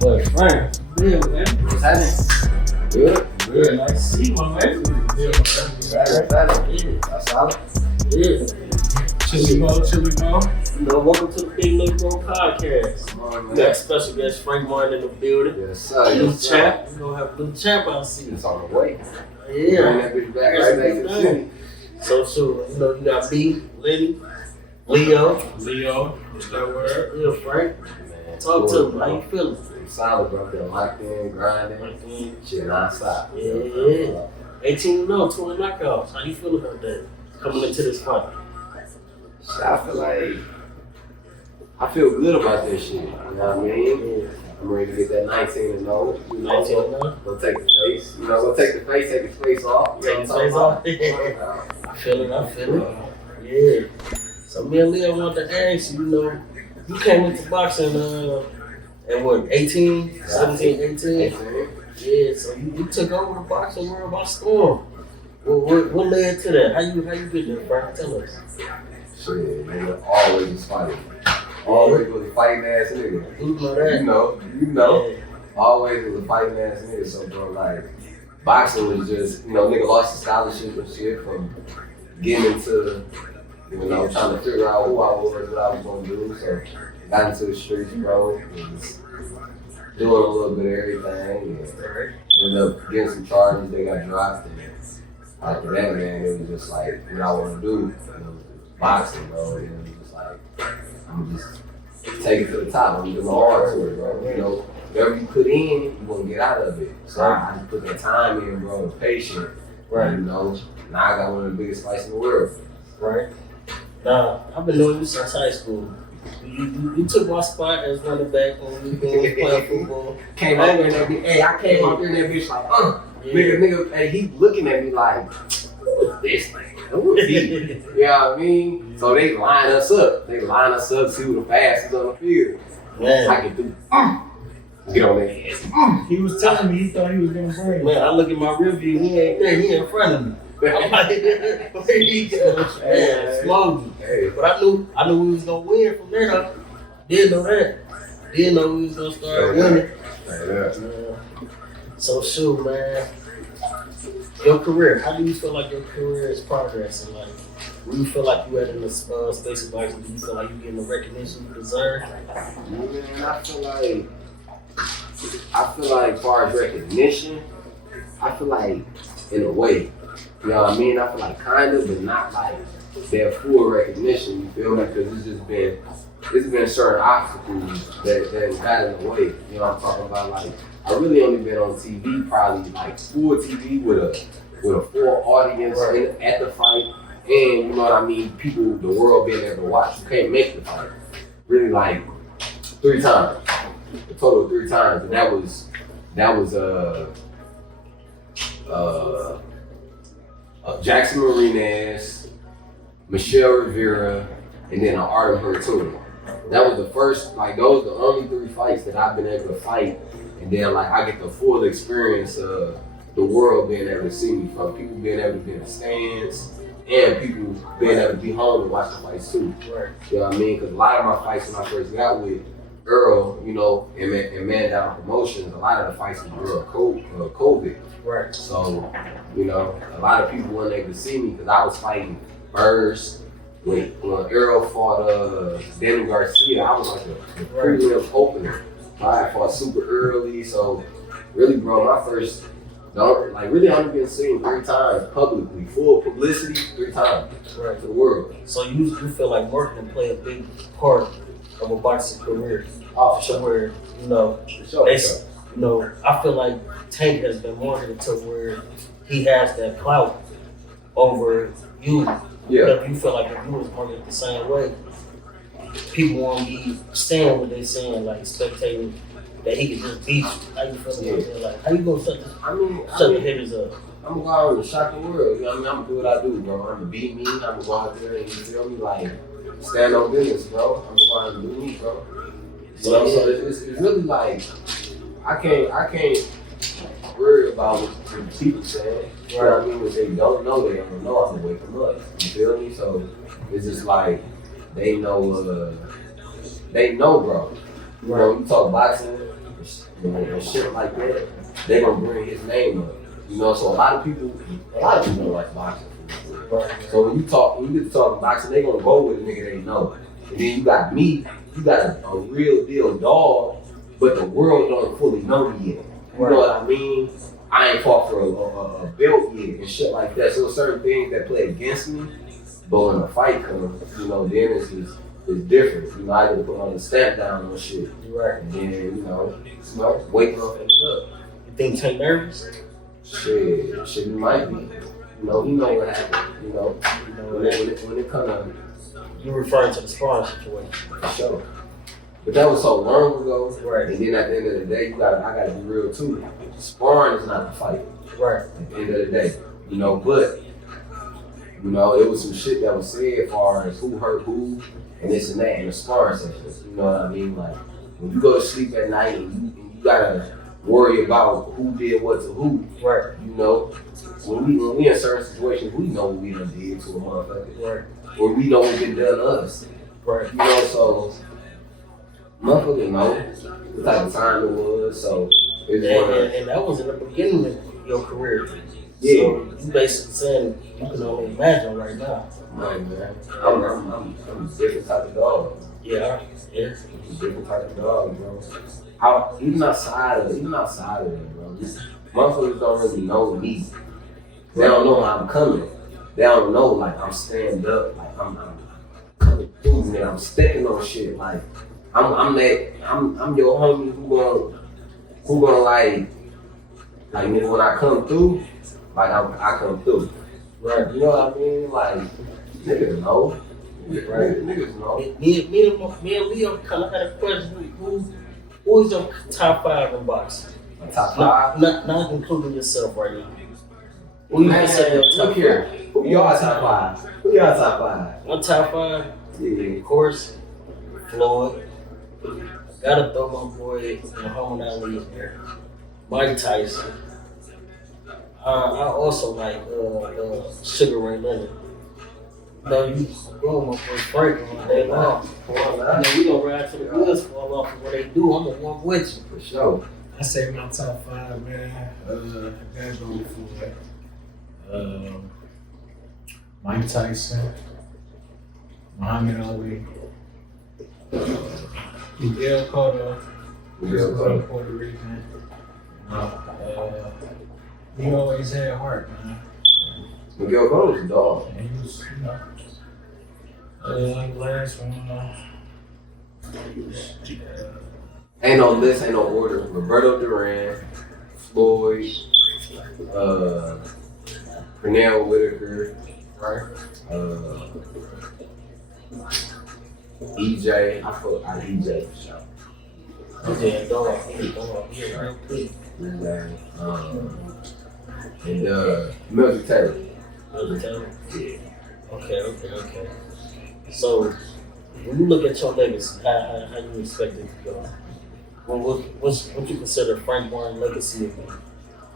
But Frank, good man. What's happening? Good. Good. Nice to see you, my man. Yeah, that's solid. Yeah. Chili Mo. You know, welcome to the BigLilBro podcast. We got special guest Frank Martin in the building. Yes, sir. Little chap. We're gonna have a little chap out see. It's on the way. Yeah. Bring that bitch back right back to the city. So, you know, you got B, Lenny, Leo. What's that word? Yeah, Frank. Man, Talk cool, to me. How you feeling? I'm solid, bro. Been locked in, grinding. Shit non-stop. Yeah. 18-0, 20 knockouts. How you feel about that? Coming into this fight. I feel good about this shit. You know what I mean? Yeah. I'm ready to get that 19-0. You know, 19-0? Go take the face. You know, go take his face off. You know Take his what I'm face talking off. about? I feel it. Yeah. So me and Leo wanted to ask you, you know, you came into boxing at what, 18, 17, 18? Yeah, so you took over the boxing world by storm. What led to that? How you get there, Frank? Tell us. Shit, nigga, always was fighting. Always was a fighting ass nigga. You know that? You know. Yeah. Always was a fighting ass nigga. So, bro, like, boxing was just, nigga lost his scholarship and shit from getting into, trying to figure out who I was, what I was gonna do. So, got into the streets, bro. Was doing a little bit of everything. And ended up getting some charges. They got dropped. And after that, man, it was just like what I want to do. It was boxing, bro. And it was just like, I'm just take it to the top. I'm doing my hard to it, bro. Whatever you put in, you're gonna get out of it. So I just put that time in, bro. Was patient. Right. Now I got one of the biggest fights in the world. Right. Now, I've been knowing you since high school. You took my spot as running back when we were playing football. Came out there and that bitch, hey, I came out there and that bitch like, nigga, hey, he looking at me like, who is this thing? Who is he? You know what I mean? So they line us up. See who the fastest on the field. Man. I can do, get on their ass. He was telling me he thought he was gonna break. Man, I look at my rear view, he ain't there, he in front of me. I'm like, where he go? Man, smoked me. Hey, But I knew we was gonna win from there though. Didn't know that. Didn't know we was gonna start winning. So shoot, man. Your career, how do you feel like your career is progressing? Like, do you feel like you at in the space of boxing? Do you feel like you getting the recognition you deserve? man, I feel like as far as recognition, I feel like in a way. You know what I mean? I feel like kind of, but not like that full recognition, you feel me? Because it's been certain obstacles that got in the way. You know what I'm talking about? Like, I really only been on TV, probably like full TV with a full audience at the fight. And you know what I mean? People, the world being able to watch. You can't make the fight. Really like 3 times. A total of 3 times. And that was Jackson Marinez, Michelle Rivera, and then Artem Hurtado. That was the first, like those are the only 3 fights that I've been able to fight, and then like I get the full experience of the world being able to see me, from people being able to be in the stands and people being able to be home and watch the fights too. Right. You know what I mean? Because a lot of my fights when I first got with Earl, and Man Down Promotions, a lot of the fights was during COVID. Right. So, a lot of people weren't able to see me because I was fighting first. When Earl fought Daniel Garcia, I was like the prelim opener. I fought super early, so really, bro, my first, really only been seen 3 times publicly, full publicity 3 times to the world. So you feel like marketing play a big part of a boxing career? Oh, So where, I feel like Tank has been marketed to where he has that clout over you. Yeah. If you feel like if you was marketed the same way, people won't be saying what they're saying, like spectating that he can just beat you. How you feel about that? Like, how you gonna shut the hitters up? I'm gonna go out and shock the world. You know what I mean? I'm gonna do what I do, bro. I'm gonna beat me. I'm gonna go out there and, you feel me, like, stand on business, bro. I'm gonna go out and do me, bro. So it's really like, I can't worry about what people say. You know what I mean? What they don't know, they don't know. I'm gonna wake them up. You feel me? So it's just like, they know, bro. You know, you talk boxing, and shit like that, they gonna bring his name up. You know, so a lot of people don't like boxing. So when you get to talk boxing, they gonna go with a nigga they know. And then you got me, you got a real deal dog, but the world don't fully know me yet. You know what I mean? I ain't fought for a belt yet and shit like that. So certain things that play against me, but when a fight comes, you know, then it's different. You know, I gotta put on the stamp down on shit. Right. And then, you know, waking up and stuff. You think Tank nervous? Shit, you might be. You know, he know what happened. You know, when it come to. You referring to the sparring situation? For sure. But that was so long ago. Right. And then at the end of the day, I gotta be real too. Sparring is not the fight. Right. At the end of the day, you know. But you know, it was some shit that was said as far as who hurt who and this and that in the sparring sessions. You know what I mean? Like when you go to sleep at night and you gotta worry about who did what to who. Right. You know, when we in certain situations, we know what we done did to a motherfucker. Right. Or we know what's been done to us. Right. You know, so motherfuckers know what type of time it was. So it's and that was in the beginning of your career. Yeah. So you basically saying you can only imagine right now. Man, I'm a different type of dog. Yeah. Yeah. I'm a different type of dog, bro. Even outside of it, bro. Motherfuckers don't really know me. They don't know how I'm coming. They don't know like I'm stand up, like I'm coming through, man. I'm stepping on shit, like I'm your homie who gonna like nigga, when I come through, like I come through. Right. You know what I mean? Like niggas know. Right. Niggas know. Me and Leo kind of had a question. Who is your top 5 in boxing? Top 5? Not including yourself right now. Who you consider your top 5? Here. Who y'all top 5? Who y'all top 5? My top 5? Yeah. Of course, Floyd. Gotta throw my boy Muhammad Ali in there. Mike Tyson. I also like Sugar Ray Leonard. No, you go my boy Frank all day long. We gonna ride to the woods fall off of what they do. I'm gonna walk with you. For sure. I say my top 5, man. That's going for Mike Tyson, Muhammad Ali, Miguel Cotto, Puerto Rican. He always had heart, man. Miguel Cotto was a dog. And he was, last one. Ain't no list, ain't no order. Roberto Duran, Floyd, Pernell Whitaker, right? EJ, I feel I EJ for sure. EJ, dog. Yeah, real quick. And Milton Taylor. Milton Taylor? Yeah. Okay. So, when you look at your legacy, how you expect it to go? What you consider Frank Warren's legacy of?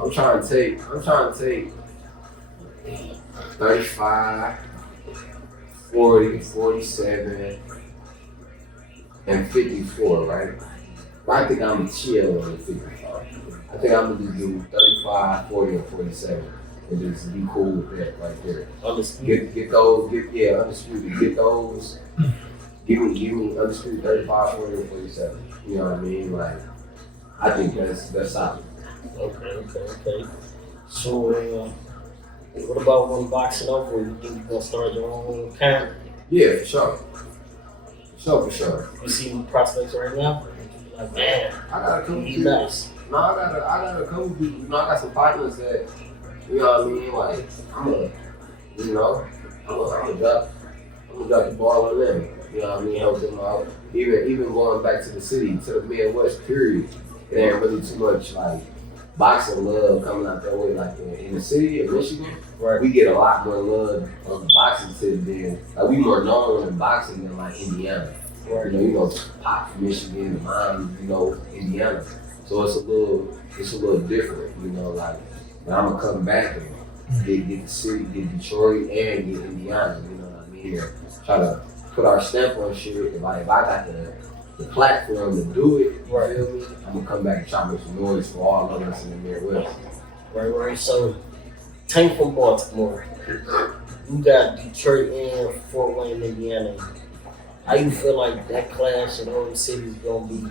I'm trying to take 35, 40, 47, and 54, right? But I think I'm gonna chill on the 55. I think I'm gonna just do 35, 40, and 47. And just be cool with that right there. Undisputed. Get those, undisputed. Get those. Give me undisputed 35, 40, and 47. You know what I mean? Like, I think that's solid. Okay. So, what about when boxing over? You think you're gonna start your own camp? Yeah, for sure. You see any prospects right now? Like, man, I got a couple he's people. nice. No, I got a couple people. You know, I got some partners that, you know what I mean? Like, I'm gonna drop the ball on them. You know what I mean? Help them out. Even going back to the city, to the Midwest, period. It ain't really too much like boxing love coming out that way. Like in the city of Michigan, Right. we get a lot more love on the boxing tip than like we more known in boxing than like Indiana. Right. You know, Pop from Michigan, the mom, Indiana. So it's a little different, like when I'm gonna come back and get the city, get Detroit and get Indiana, you know what I mean? And try to put our stamp on shit. If I got the platform to do it, you Right. feel me? I'm gonna come back and try to make some noise for all of us in the Midwest. Right. So, Tank from Baltimore. You got Detroit and Fort Wayne, Indiana. How you feel like that clash in those cities gonna be?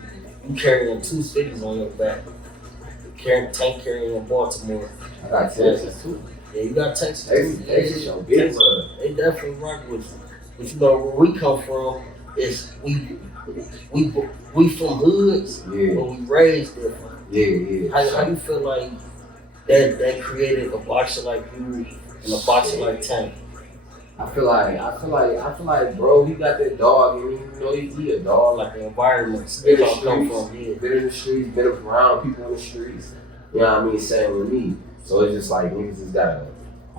You carrying two cities on your back. Tank carrying Baltimore. I got Texas too. Yeah, you got Texas. Texas, your big Texas, brother. they definitely rock with you. But you know where we come from is we from hoods, Yeah. but we raised different. Yeah. How you feel like that created a boxer like you and a boxer like Tank? I feel like, bro, he got that dog in him. You know, he a dog. Like the environment Been in they the all come streets, from. Yeah. been in the streets, been around people in the streets. You know what I mean? Same with me. So it's just like niggas just got a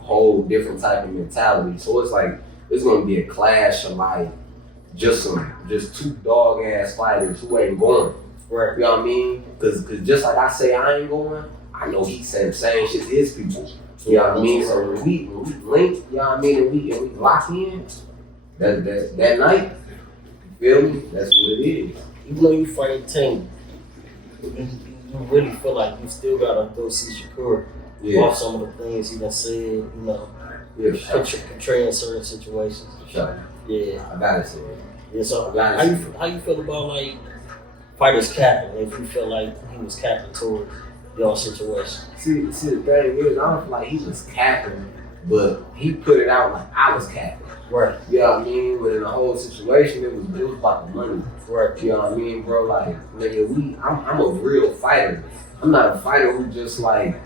whole different type of mentality. So it's like it's gonna be a clash of like just two dog ass fighters who ain't going. Right. You know what I mean? Cause just like I say I ain't going, I know he's saying the same shit to his people. You know what I mean? So when we link, you know what I mean, and we lock in, that night, you feel me? That's what it is. Even though you fight Tank, you really feel like you still gotta go see Shakur off some of the things he done said, you know, Yeah, for sure. portraying certain situations. For sure. Yeah. I gotta say it. Yeah, so Got it. how you feel about like fighters capping? If you feel like he was capping towards your situation, See, the thing is, I don't feel like he was capping, but he put it out like I was capping. right? You know what I mean? But in the whole situation, it was about the money. Right. You know what I mean, bro? Like, nigga, I'm a real fighter. I'm not a fighter who just like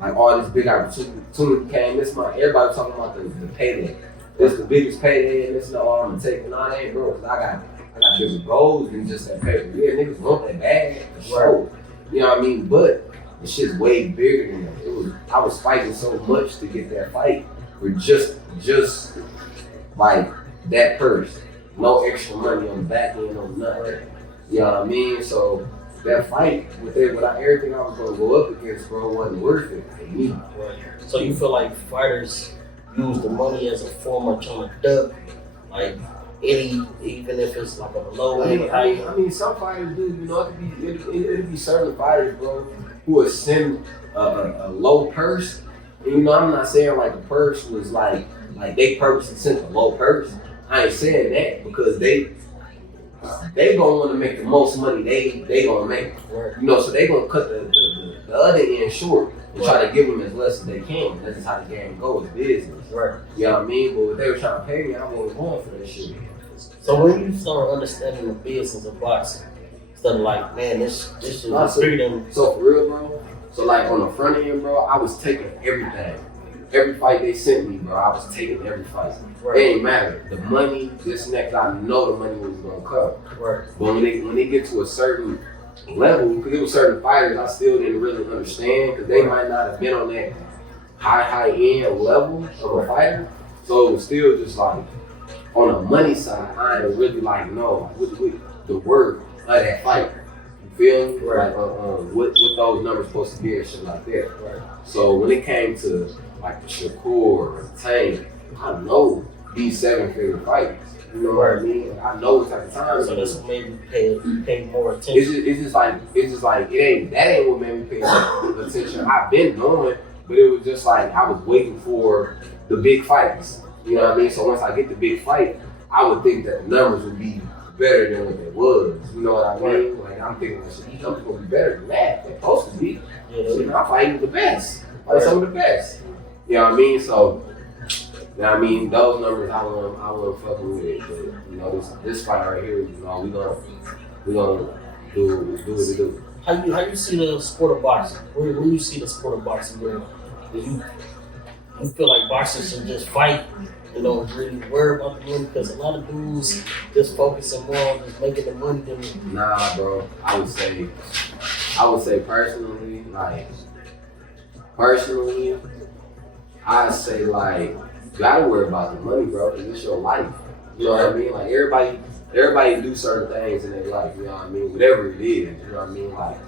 all this big opportunity came. Everybody talking about the payday. This the biggest payday, and this is all I'm taking. No, it ain't, bro. 'Cause I got bigger goals than just that payday. Yeah, niggas want that bag for sure. You know what I mean? But the shit's way bigger than that. I was fighting so much to get that fight for just like that purse. No extra money on the back end on nothing. You know what I mean? So that fight without everything I was gonna go up against, bro, wasn't worth it for me. Right. So you feel like fighters use the money as a form of trying to duck, like even if it's like a low end. I mean, some fighters do. You know, it'd be certain fighters, bro, who would send a low purse. And, you know, I'm not saying like the purse was like they purposely sent a low purse. I ain't saying that because they gonna want to make the most money they gonna make. Right. You know, so they gonna cut the other end short and try to give them as less as they can. That's just how the game goes, business. Right. You know what I mean? But if they were trying to pay me, I wasn't going for that shit. So when you start understanding the business of boxing, instead of like, man, this is bigger than. So for real, bro. So like on the front end, bro, I was taking everything. Every fight they sent me, bro, I was taking every fight. Right. It ain't matter. The money, this next, I know the money was gonna come. Right. But when they get to a certain level, because there were certain fighters I still didn't really understand, because they might not have been on that high end level of a fighter. So it was still just like on the money side, I didn't really like know what the worth of that fight. You feel me? Right. Like what those numbers supposed to be and shit like that. Right. So when it came to like the Shakur, Tank, I know these 7-figure fights. You know what I mean? Like, I know what type of time. So that's what made me pay more attention. It's just like that ain't what made me pay attention. I've been knowing, but it was just like I was waiting for the big fights. You know what I mean? So once I get the big fight, I would think that the numbers would be better than what they was. You know what I mean? Like I'm thinking that shit, these numbers gonna be better than that. They're supposed to be. Yeah, So, I'm fighting the best. Like some of the best. You know what I mean? So you know what I mean? Those numbers I wouldn't fucking with it. But you know, this fight right here, you know, we gonna do what we do. How you see the sport of boxing? Where do you see the sport of boxing going? Do you feel like boxers should just fight and don't really worry about the money? Because a lot of dudes just focusing more on just making the money than. Nah, bro. I would say personally, I'd say like you gotta worry about the money, bro, because it's your life. You know what I mean? Like everybody do certain things in their life, you know what I mean? Whatever it is, you know what I mean? Like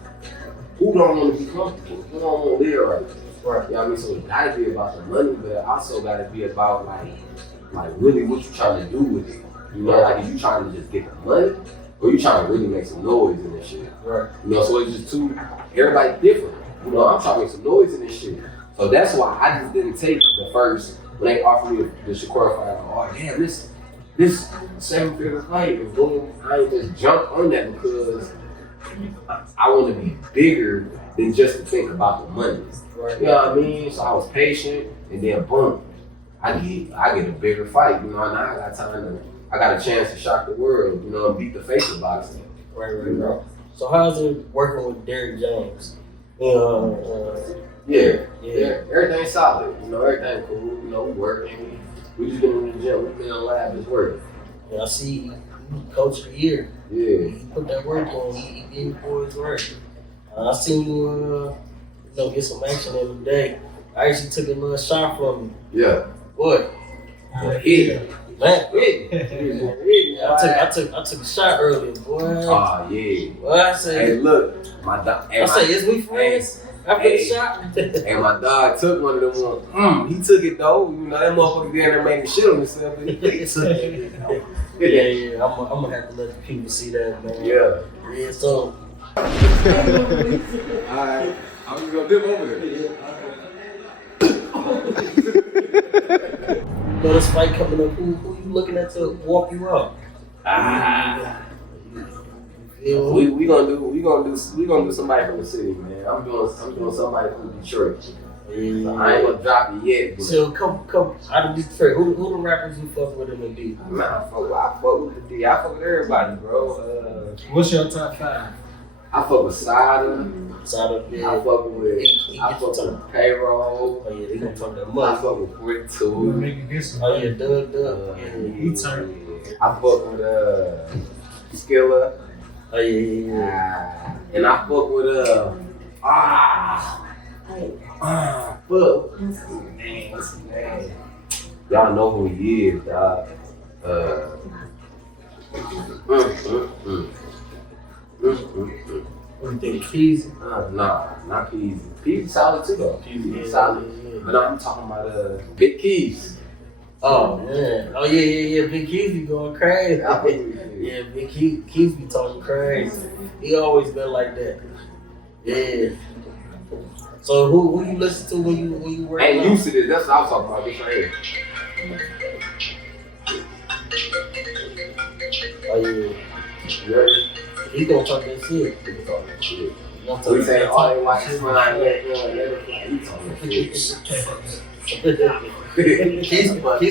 who don't want to be comfortable? Who don't want to live right? Right. You know what I mean? So it gotta be about the money, but it also gotta be about like really what you trying to do with it. You know, like if you trying to just get the money, or you trying to really make some noise in this shit. Right. You know, so it's just everybody different. You know, I'm trying to make some noise in this shit. So that's why I just didn't take the first, when they offered me the Shakur fight, oh damn, this 7-figure fight, and boom, I ain't just jump on that because I want to be bigger than just to think about the money. Right. You know what I mean? So I was patient, and then boom, I get a bigger fight. You know, and now I got a chance to shock the world. You know, and beat the face of boxing. Right. So how's it working with Derrick James? Yeah, everything's solid. You know, everything cool. You know, we working. We just been in the gym. We been in the lab. It's working. Yeah, I see you coach of the year. Yeah. He put that work on. He gave boys work. I seen you, get some action the other day. I actually took a little shot from you. Yeah. Boy. Hit. Man. Yeah. I took a shot earlier, boy. Oh yeah. Well, I said, Hey, look, my dog. is we friends? After the shot? And my dog took one of them ones. He took it though. You know, that motherfucker down there making shit on himself. He took it. Yeah. I'm gonna have to let the people see that, man. Yeah. So. Alright, I'm just gonna dip over there. This fight coming up, who you looking at to walk you up? We gonna do somebody from the city, man. I'm doing somebody from Detroit. So I ain't gonna drop it yet. But So come out of Detroit. Who the rappers you fuck with in the D? Man, I fuck with the D. I fuck with everybody, bro. What's your top 5? I fuck with Sada. Yeah. I fuck with Payroll. Oh yeah, they gonna talk that I much. fuck with Quick You Two. make it get some. Oh yeah, Doug. He turned. I fuck with Skilla. Oh yeah. And I fuck with fuck. Man, what's his name? Y'all know who he is, dog. What do you think, Peasy? Nah, not Peasy. Peasy solid too though. Peasy solid. Yeah. But I'm talking about Big Keys. Oh man. Oh yeah. Big Keys be going crazy. I fuck with Yeah, Big Keys be talking crazy. He always been like that. Yeah. So who you listen to when you work? Ain't used to this. That's what I was talking about. This right here. Oh yeah. You heard it? He gonna talk that shit. He talking that shit. He gonna talk So he that saying shit. all they watch is when I let he talking shit. Keys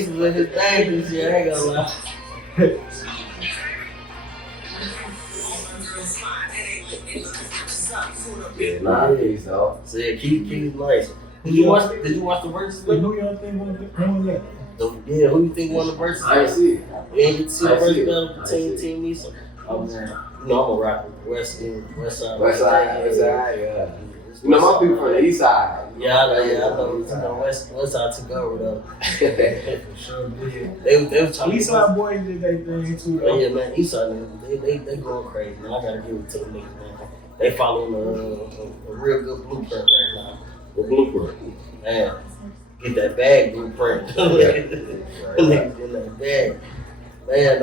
with his thing this year. I ain't gonna lie. Yeah, nah, Keys though. So yeah, Keys nice. Did you watch the verses? Who y'all think won that? Yeah, who you think won the verses? I ain't see it. You ain't get to see the I verse see it. battle I between see Team Nisa? Oh man, I'm a rapper. West Side. West side, yeah. You know my people from the east side. Yeah, I know. You know, West Side took over though. For sure did. They was talking. Eastside boys did they thing too. Oh yeah, man. East Side, they going crazy, man. I gotta give it to them niggas, man. They following a real good blueprint right now. The blueprint. Man, get that bag blueprint. Niggas in that bag. Man,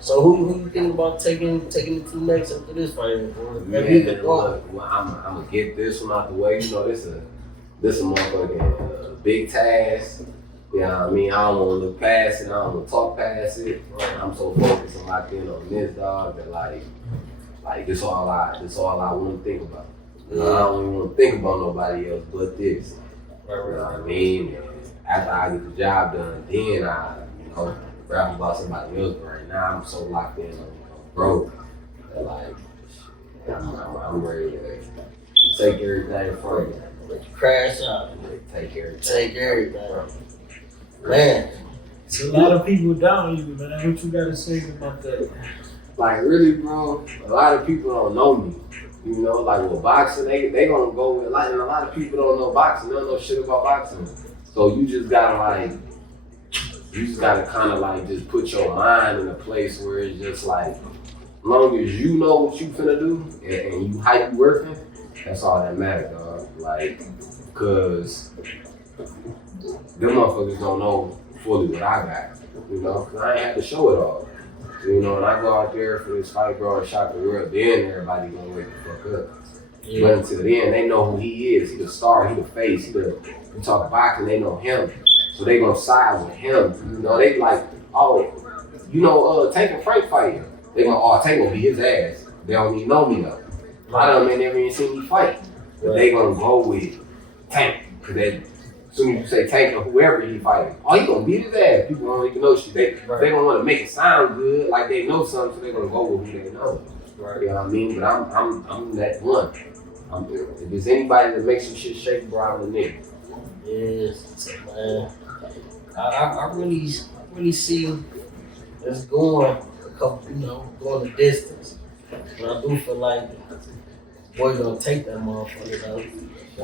so who you thinking about taking it to next after this fight? Or have you been going? Look, I'm gonna get this one out the way. You know, this a motherfucking big task. You know what I mean? I don't want to look past it. I don't want to talk past it. I'm so focused and locked in on this dog that like this all I want to think about. You know, I don't even want to think about nobody else but this. You know what I mean? After I get the job done, then I, rap about somebody else. But right now, I'm so locked in on bro that I'm ready to take everything from you. Crash out. Take everything. Take everything. Man. So a lot of people down you, man. What you gotta say about that? Like really, bro, a lot of people don't know me. You know, like with boxing, they gonna go with and a lot of people don't know boxing. They don't know shit about boxing. So you just gotta kind of just put your mind in a place where it's just like, as long as you know what you finna do and you how you working, that's all that matters, dog. Cause them motherfuckers don't know fully what I got, cause I ain't have to show it all. You know, when I go out there for this fight, bro, and shock the world, then everybody gonna wake the fuck up. Yeah. But until then, they know who he is. He the star, he the face, we talk boxing, they know him. So they gonna side with him. You know, they like, oh, you know, Tank and Frank fighting. They gonna, oh, Tank gonna beat his ass. They don't even know me though. A lot of them ain't never even seen me fight. But they gonna go with Tank. Cause they, as soon as you say Tank or whoever he fighting, oh, he gonna beat his ass. People don't even know shit. They gonna wanna make it sound good, like they know something, so they gonna go with who they know. Right. You know what I mean? But I'm that one. If there's anybody that makes some shit shake, bro, I'm the nigga. Yes, man. I really see it's going a couple, you know, going the distance. But I do feel like boy gonna take that motherfucker though.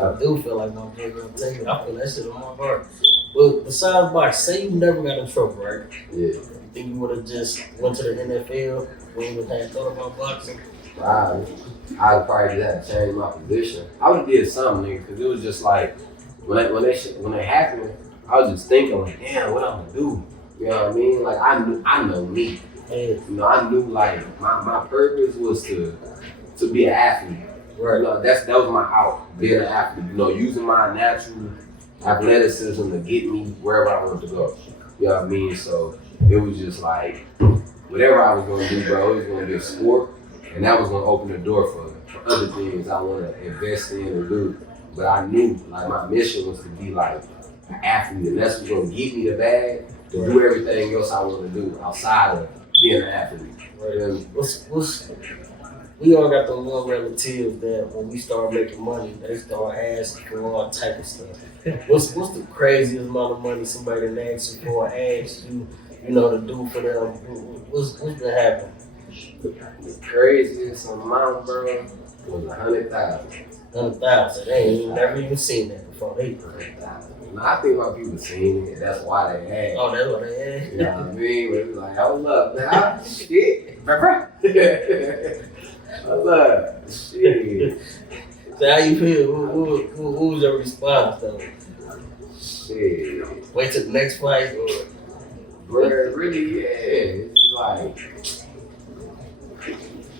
I do feel like my boy gonna take it. I feel that shit on my heart. But besides box, say you never got in trouble, right? Yeah. You think you would have just went to the NFL when you had thought about boxing? I would probably just have to change my position. I would have did something, nigga, because it was just like, when it happened, I was just thinking, like, damn, what I'm gonna do? You know what I mean? Like, I know me. Yeah. You know, I knew, like, my purpose was to be an athlete. Right. You know, that was my out, being an athlete. You know, using my natural athleticism to get me wherever I wanted to go. You know what I mean? So, it was just like, whatever I was gonna do, bro, it was gonna be a sport. And that was gonna open the door for other things I wanna invest in and do. But I knew, like, my mission was to be like an athlete, and that's what's gonna get me the bag to do everything else I wanna do outside of being an athlete. Right. We all got those one relatives that when we start making money, they start asking for all type of stuff. What's the craziest amount of money somebody that asks you for, asks you, you know, to do for them? What's been happening? The craziest amount, bro, was 100,000. 100,000. They ain't never even seen that before. They 100,000. Now, I think my people seen it. That's why they had. oh, that's what they had. You know what I mean? But it's like, hold up, man. Shit. Hold up. Shit. So how you feel? Who was your response though? Shit. Wait till the next fight or? Bro, really, yeah.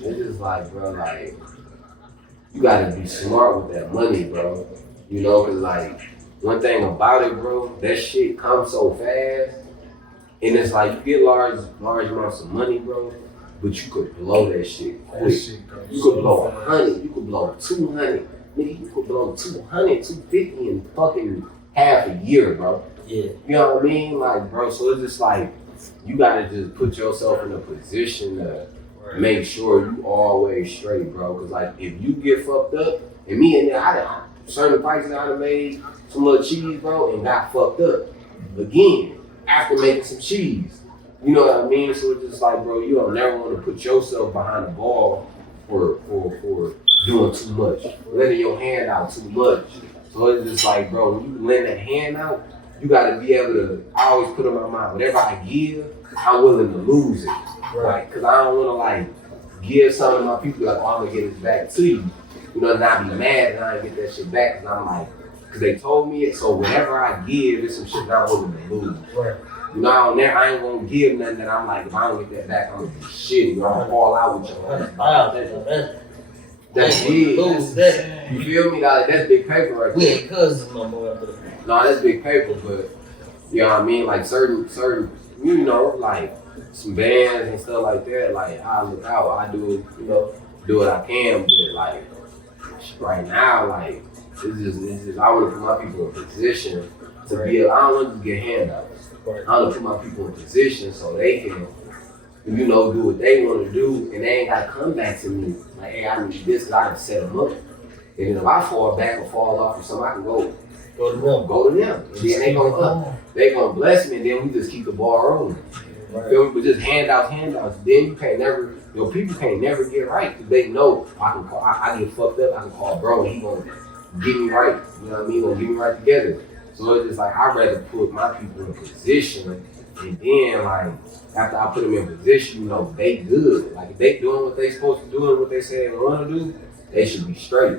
It's just like, bro, like, you gotta be smart with that money, bro. You know, cause like, one thing about it, bro, that shit comes so fast. And it's like, you get large amounts of money, bro, but you could blow that shit quick. You could blow 100, you could blow 200. Nigga, you could blow 200, 250 in fucking half a year, bro. Yeah. You know what I mean? Like, bro, so it's just like, you gotta just put yourself in a position to make sure you always straight, bro. Cause like, if you get fucked up, and me and I certain fights that I done made some little cheese, bro, and got fucked up again after making some cheese. You know what I mean? So it's just like, bro, you don't never want to put yourself behind the ball for doing too much, letting your hand out too much. So it's just like, bro, when you lend that hand out, you gotta be able to, I always put in my mind, whatever I give, I'm willing to lose it. Right? Cause I don't wanna like give some of my people like, oh, I'm gonna get this back to you. You know, and I be mad and I ain't get that shit back, cause I'm like, cause they told me it, so whatever I give, it's some shit that I'm willing to lose. Right. You know, I ain't gonna give nothing that I'm like, if I don't get that back, I'm gonna be shitty. I'm gonna fall out with your ass. That's big. You feel me? Like, that's big paper right We there. ain't cousins no more after that. No, that's big paper, but you know what I mean? Like certain, you know, like some bands and stuff like that, like I look out, I do, you know, do what I can, but like right now, like it's just I want to put my people in position to be, I don't want to get handouts. I want to put my people in position so they can, you know, do what they want to do, and they ain't got to come back to me like, hey, I need this, cause I can set them up. And if I fall back or fall off or something, I can go to them. And then they gonna bless me, and then we just keep the ball rolling. Right. Feel me? But just handouts. Then you can't never, your people can't never get right, because they know I get fucked up, I can call bro, and he gonna get me right. You know what I mean? He gonna get me right together. So it's just like, I'd rather put my people in position, and then like, after I put them in position, you know, they good. Like if they doing what they supposed to do and what they say they want to do, they should be straight.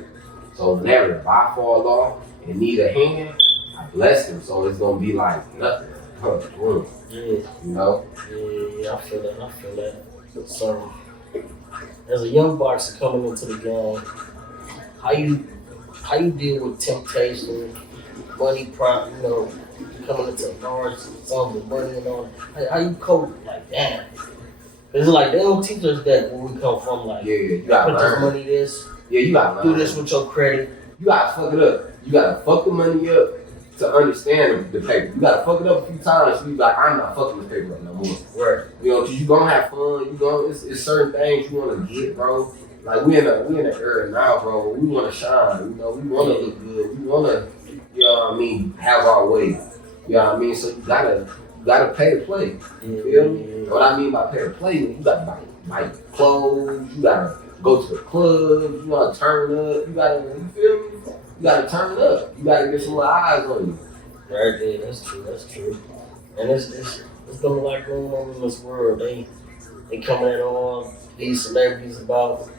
So whenever if I fall off and need a hand, I bless them. So it's gonna be like nothing. boom. Yeah. You know? Yeah, I feel that. So, as a young boxer coming into the game, how you deal with temptation, money, pride, coming into large sums of money and all. How you cope like that? It's like they don't teach us that when we come from like, Yeah, you gotta put this learn. money this, Yeah, you gotta do learn. this with your credit. You gotta fuck it up. You gotta fuck the money up to understand the paper. You gotta fuck it up a few times so you be like, I'm not fucking this paper up no more. Right. Cause you gonna have fun. It's certain things you wanna get, bro. Like we in an era now, bro. We wanna shine. We wanna look good. We wanna, have our way. You know what I mean? So you gotta pay to play. You feel me? What I mean by pay to play, you gotta buy clothes. You gotta go to the club. You gotta turn up. You feel me? You gotta turn up. You gotta get some more eyes on you. Right there, that's true. And it's been a lot going on in this world. They coming at all these celebrities about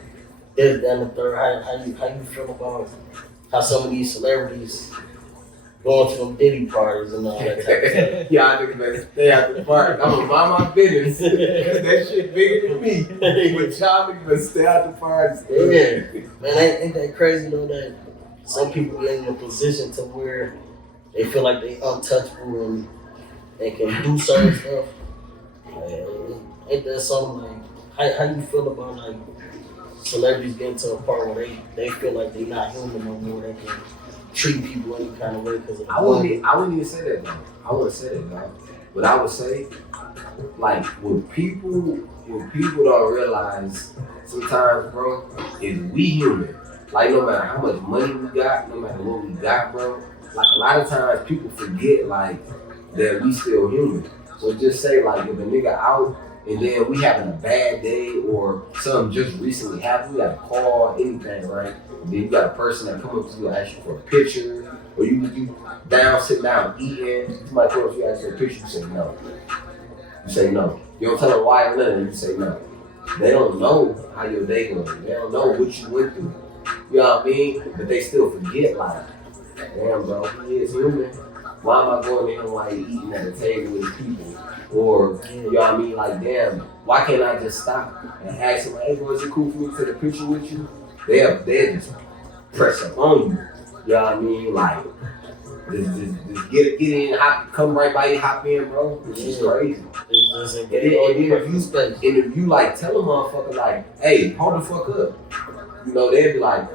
this, that, and the third. How you feel about how some of these celebrities going to them Diddy parties and all that type of stuff? Yeah, I think better stay out the park. I'm gonna mind my business. That shit bigger than me. But y'all niggas better stay out the parties. Yeah, man, ain't that crazy though that some people get in a position to where they feel like they untouchable and they can do certain stuff. Ain't that something like how you feel about like celebrities getting to a part where they feel like they not human no more? They can treat people any kind of way because of the I wouldn't even say that though. I wouldn't say that though. But I would say, like, what people don't realize sometimes, bro, is we human. Like, no matter how much money we got, no matter what we got, bro, like, a lot of times people forget, like, that we still human. So just say, like, if a nigga out and then we having a bad day or something just recently happened, we got a call, anything, right? And then you got a person that come up to you and ask you for a picture, or you sitting down eating, somebody come up to you and ask for a picture, you say no. You say no. You don't tell them why or nothing, you say no. They don't know how your day going. They don't know what you went through. You know what I mean? But they still forget, like, damn, bro, he is human. Why am I going to him while he's eating at a table with people? Or, you know what I mean? Like, damn, why can't I just stop and ask him, hey, bro, is it cool for me to take a picture with you? They'll just press up on you. You know what I mean? Like, just get in, come right by you, hop in, bro. It's just crazy. And if you like tell a motherfucker like, hey, hold the fuck up. They'll be like,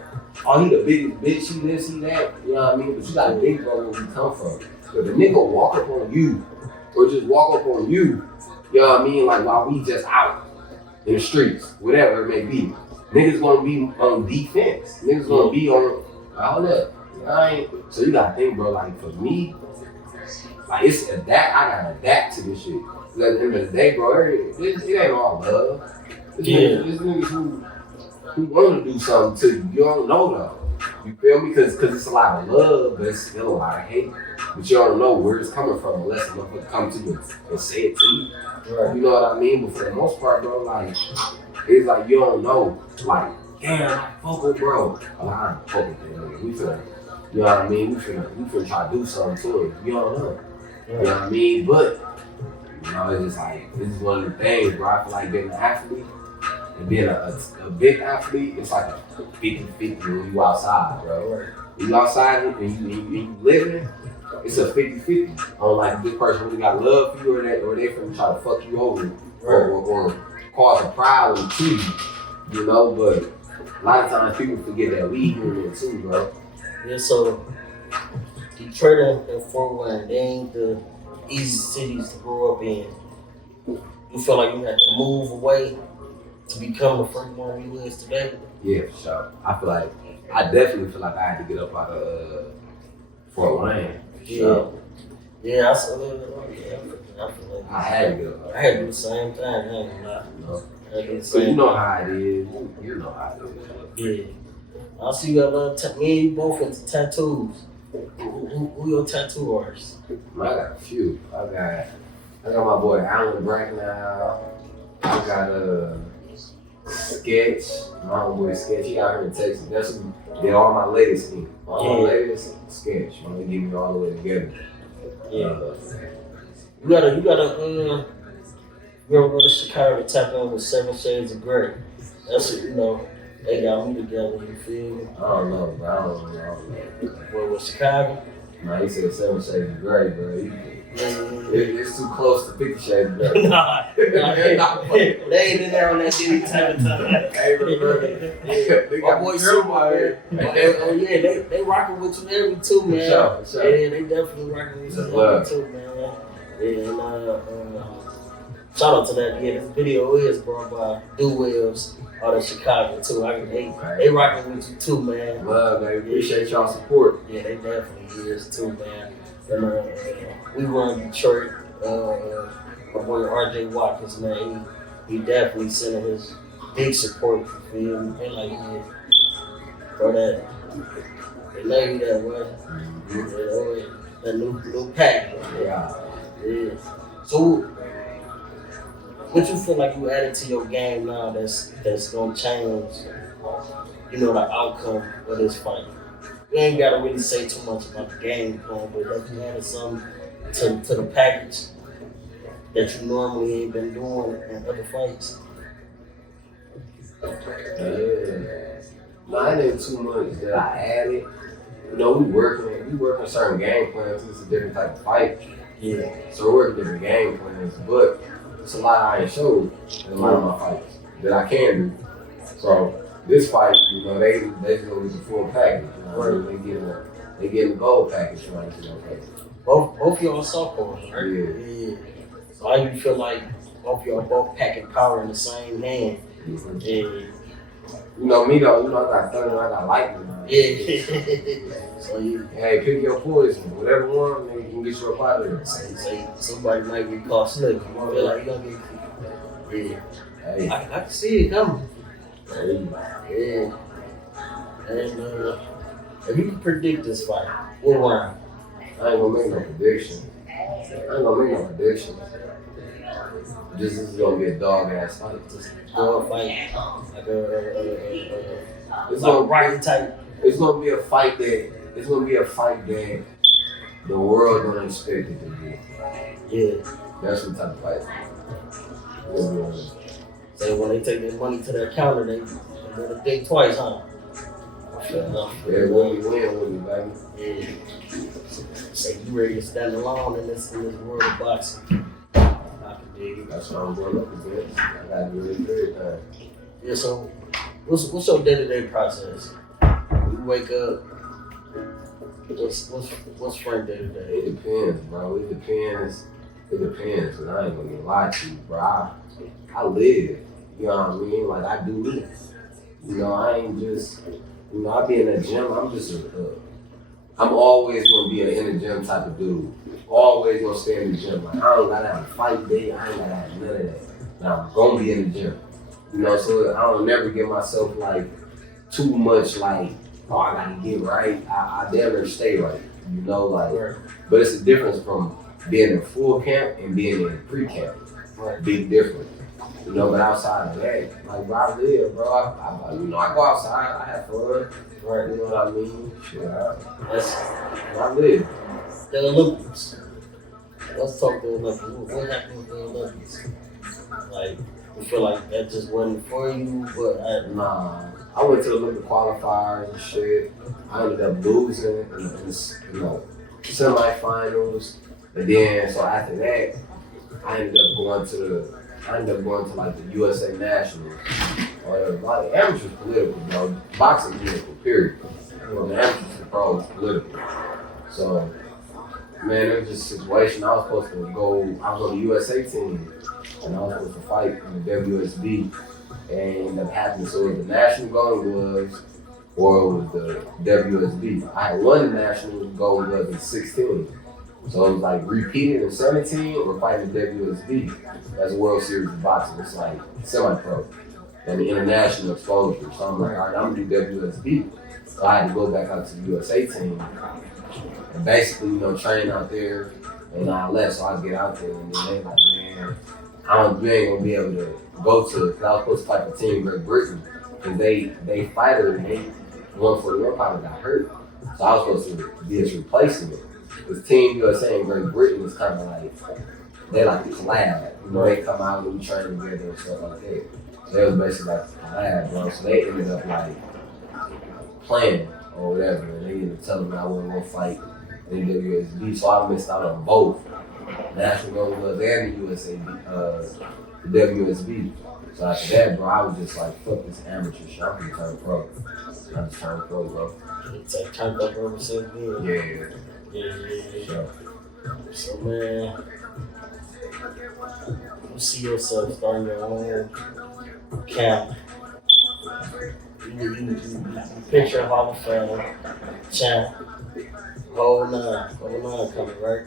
oh, he the biggest bitch, he this, he that. You know what I mean? But you got a big bro where we come from. If a nigga walk up on you, or just walk up on you, you know what I mean? Like while we just out in the streets, whatever it may be. Niggas gonna be on defense. Niggas gonna be on all that. So you gotta think, bro, like for me, like it's I gotta adapt to this shit. Because at the end of the day, bro, it ain't all love. It's niggas who want to do something to you. You don't know though. You feel me? Because it's a lot of love, but it's still a lot of hate. But you don't know where it's coming from unless a motherfucker come to you and say it to you. Right. You know what I mean? But for the most part, bro, like, it's like you don't know. Like, damn, I fuck with bro. Oh, I ain't fuck with them. We finna, you know what I mean? We finna try to do something to it. You don't know. You know what I mean? But, it's just like, this is one of the things, bro. I feel like being an athlete and being a big athlete, it's like a 50-50 when you outside, bro. When you outside and you living, it's a 50-50 on like this person really got love for you or they finna try to fuck you over or cause a problem to you, But a lot of times people forget that we human too, bro. Yeah, so Detroit and Fort Wayne, they ain't the easy cities to grow up in. You feel like you had to move away to become the first one you is today? Yeah, for sure. I definitely feel like I had to get up out of Fort Wayne. Sure. Yeah, I feel like I had to get up. I had to do the same thing. I ain't not. So you know how it is. You know how it is. Yeah. I see you got a lot of me and you both into tattoos. Who your tattoo artists? I got a few. I got my boy Alan Bracknell. I got a Sketch, my homeboy Sketch. He out here in Texas. That's who did all my latest things. All my latest Sketch. They get me all the way together. Yeah. You ever go to Chicago to tap in with 7 Shades of Grey? That's it, they got me together, you feel me? I don't know, bro. I don't know. Well, with Chicago? Nah, he said 7 Shades of Grey, bro. Yeah. It's too close to 50 Shades of Grey. Nah, they ain't in there on that Diddy type of time. Hey, bro. They My got boy me Super, oh yeah, they rocking with you every two, man. For sure. Yeah, they definitely rocking with you every two, man. Yeah, and shout out to that. Yeah, this video is brought by Do Wells out of Chicago too. They rocking with you too, man. Love, man. Appreciate y'all support. Yeah, they definitely is too, man. And we run Detroit. My boy RJ Watkins, man, he definitely sending his big support. You feel me? They like, yeah, bro, they love you that way. That new pack. Yeah. Yeah. So, what you feel like you added to your game now that's gonna change, the outcome of this fight? You ain't gotta really say too much about the game plan, but have you added something to the package that you normally ain't been doing in other fights? Yeah. No, I didn't too much that I added. We working certain game plans. It's a different type of fight. Yeah. So we're working different game plans, but it's a lot I ain't showed in a lot of my fights that I can do. So this fight, they just go with the full package. They getting the gold package right. Both y'all southpaws, right? Yeah. So how you feel like both packing power in the same hand? Mm-hmm. Yeah. Me though, I got thunder, I got lightning. Yeah. So hey, pick your poison. Whatever one, you can get you up out of there. Say somebody might get caught slipping. You feel like you gonna get yeah. Hey. I can see it coming. Hey. Yeah. And if you can predict this fight, what round? I ain't gonna make no prediction. This is gonna be a dog ass fight. Just dog fight. Like it's gonna right type. It's gonna be a fight that the world don't expect it to be. Yeah. That's the type of fight. So when they take their money to their counter, they better think twice, huh? Yeah, when we win, baby. Yeah. Say you ready to stand alone in this world of boxing. I can dig it. That's what I'm going up against. I gotta do it every time. Yeah, so what's your day-to-day process? You wake up, what's Frank day-to-day? It depends, bro. It depends. And I ain't gonna lie to you, bro. I live. You know what I mean? Like, I do me. I ain't just, I be in the gym. I'm always gonna be an in the gym type of dude. Always gonna stay in the gym. Like, I don't gotta have a fight day. I ain't gotta have none of that. But I'm gonna be in the gym. So I don't never give myself like too much like, oh, I gotta get right. I damn near stay right. But it's a difference from being in full camp and being in pre-camp. Right. Big difference. But outside of that, like where I live, bro, I go outside, I have fun. Right, you know what I mean? Shit, that's where I live. The Olympics. Let's talk the Olympics. What happened with the Olympics? Like, you feel like that just wasn't for you, but nah. I went to the Olympic qualifiers and shit. I ended up losing in the semifinals. But then, so after that, I ended up going to like the USA Nationals. Like amateur political, bro. Boxing political, period. The amateur pro is political. So, man, it was just a situation. I was on the USA team, and I was supposed to fight in the WSB. And it ended up happening. So the national gold gloves or it was the WSB. I had won the national gold gloves in 16. So it was like repeated in 17 or fighting the WSB. That's a World Series of Boxing. It's like semi-pro and the international exposure. So I'm like, all right, I'm gonna do WSB. So I had to go back out to the USA team and basically, train out there. And I left, so I get out there and then they like, man, we ain't gonna be able to go to it. Cause I was supposed to fight for Team Great Britain. Cause they fighter and they 141 pounder got hurt. So I was supposed to be his replacement. Because Team USA and Great Britain is kind of like they like a collab. You know, they come out and we train together and stuff like that. So they was basically like a collab, bro. So they ended up like playing or whatever. And they ended up telling me I wasn't gonna fight in WSB. So I missed out on both National Gold Gloves and the the WSB. So after that, bro, I was just like, fuck this amateur shit. I'm gonna turn pro. I just turned pro, bro. It's like turned up ever since then. Yeah. Sure. So man, you see yourself starting your own camp. You picture Hall of Fame, champ, whole nine coming, right?